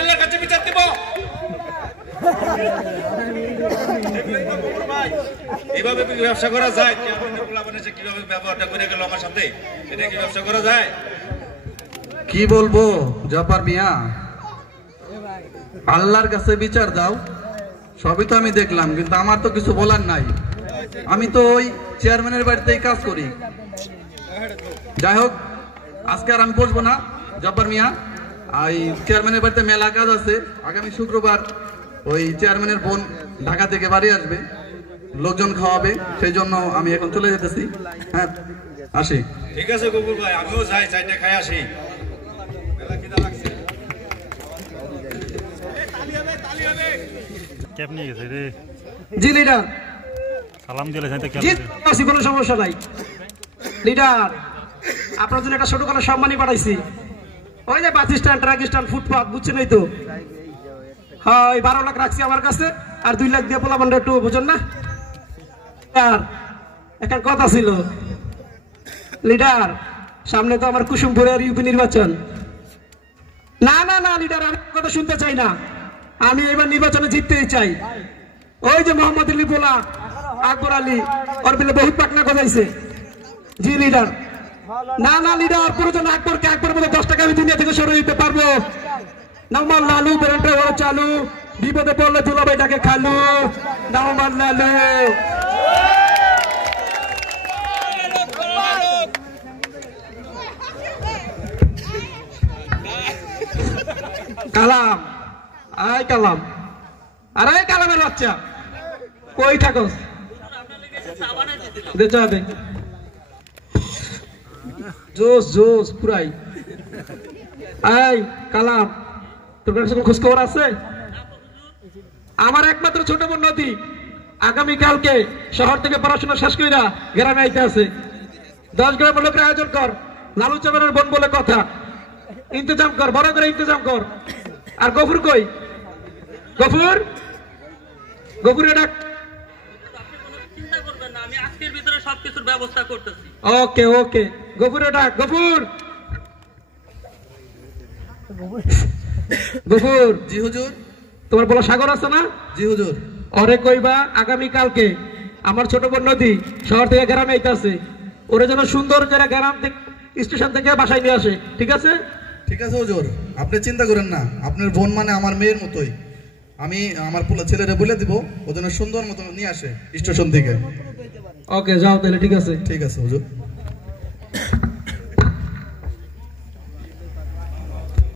আল্লাহর কাছে বিচার দেব। এইভাবে কি ব্যবসা করা যায়? কিভাবে ব্যবহারটা করে গেল আমার সাথে, এটা কি ব্যবসা করা যায়? কি বলবো জব্বার মিয়া, আল্লাহর কাছে বিচার দাও। সবই তো আমি দেখলাম, কিন্তু আমার তো কিছু বলার নাই। আমি তো ওই চেয়ারম্যানের বাড়িতেই কাজ করি। যাই হোক, আজকে আর আমি বসবো না জব্বার মিয়া। এই চেয়ারম্যানের বাড়িতে মেলা কাজ আছে। আগামী শুক্রবার ওই চেয়ারম্যানের বোন ঢাকা থেকে বাড়ি আসবে, লোকজন খাওয়াবে, সেই জন্য আমি এখন চলে যেতেছি। হ্যাঁ, আসি। ঠিক আছে গফুর ভাই, আমিও যাই, চাইটা খাই আসি। জি লিডার, সালাম দিলে কোনো সমস্যা নাই লিডার। আপনার জন্য একটা ছোট করে সম্মানী পাঠাইছি। ওই যে bus stand, truck stand, footpath, বুঝছেন এই তো। হ্যাঁ, 12 লাখ রাখছি আমার কাছে, আর 2 লাখ দিয়ে পোলাপানটা একটু বুঝুন না। আর একটা কথা ছিল লিডার, সামনে তো আমার কুসুমপুরের ইউপি নির্বাচন। না না না লিডার, আমি কথা শুনতে চাই না। আমি এবার নির্বাচনে জিততেই চাই। ওই যে মোহাম্মদ আলী পোলা, আকবর আলী, ওর বিলে বহুত পাটনা গজাইছে। জি লিডার। না না লিডার, পুরোজন আকবরকে, আকবর মধ্যে 10 টাকা আমি দুনিয়া থেকে সরে দিতে পারবো। নামার লালু বেরেন্টা ওরা চালু, বিপদে পড়লে দুলাভাইটাকে খালু। নামার লালু। কালাম, আয় কালাম, আরে কালামের বাচ্চা কই থাকস? জোস জোস পুরাই। আয় কালাম, তোর কাছে খোঁজ খবর আছে? আমার একমাত্র ছোট বোন নদী আগামীকালকে শহর থেকে পড়াশোনা শেষ করে গ্রামে আইতে আছে। 10 গ্রামের লোকের আয়োজন কর, লালু চামারের বোন বলে কথা। ইন্তজাম কর, বড় করে ইন্তজাম কর। আর গফুর কই? গফুর, গফুরে ডাক। আমি আজকের ভিতরে সবকিছুর ব্যবস্থা করতেছি। ওকে ওকে, গফুরে ডাক। গফুর, গফুর। জি হুজুর। তোমার বলা সাগর আছে না? জি হুজুর। ওরে কইবা আগামীকালকে আমার ছোট বোন নদী শহর থেকে গ্রামে আইতাছে, ওরে যেন সুন্দর করে গ্রাম থেকে স্টেশন থেকে বাসায় নিয়ে আসে। ঠিক আছে? ঠিক আছে হুজুর, আপনি চিন্তা করেন না। আপনার বোন মানে আমার মেয়ের মতোই। আমি আমার ছেলেরে বলে দিব, ও যেন সুন্দর মতো নিয়ে আসে স্টেশন থেকে। ওকে, যাও তাহলে। ঠিক আছে, ঠিক আছে হুজুর।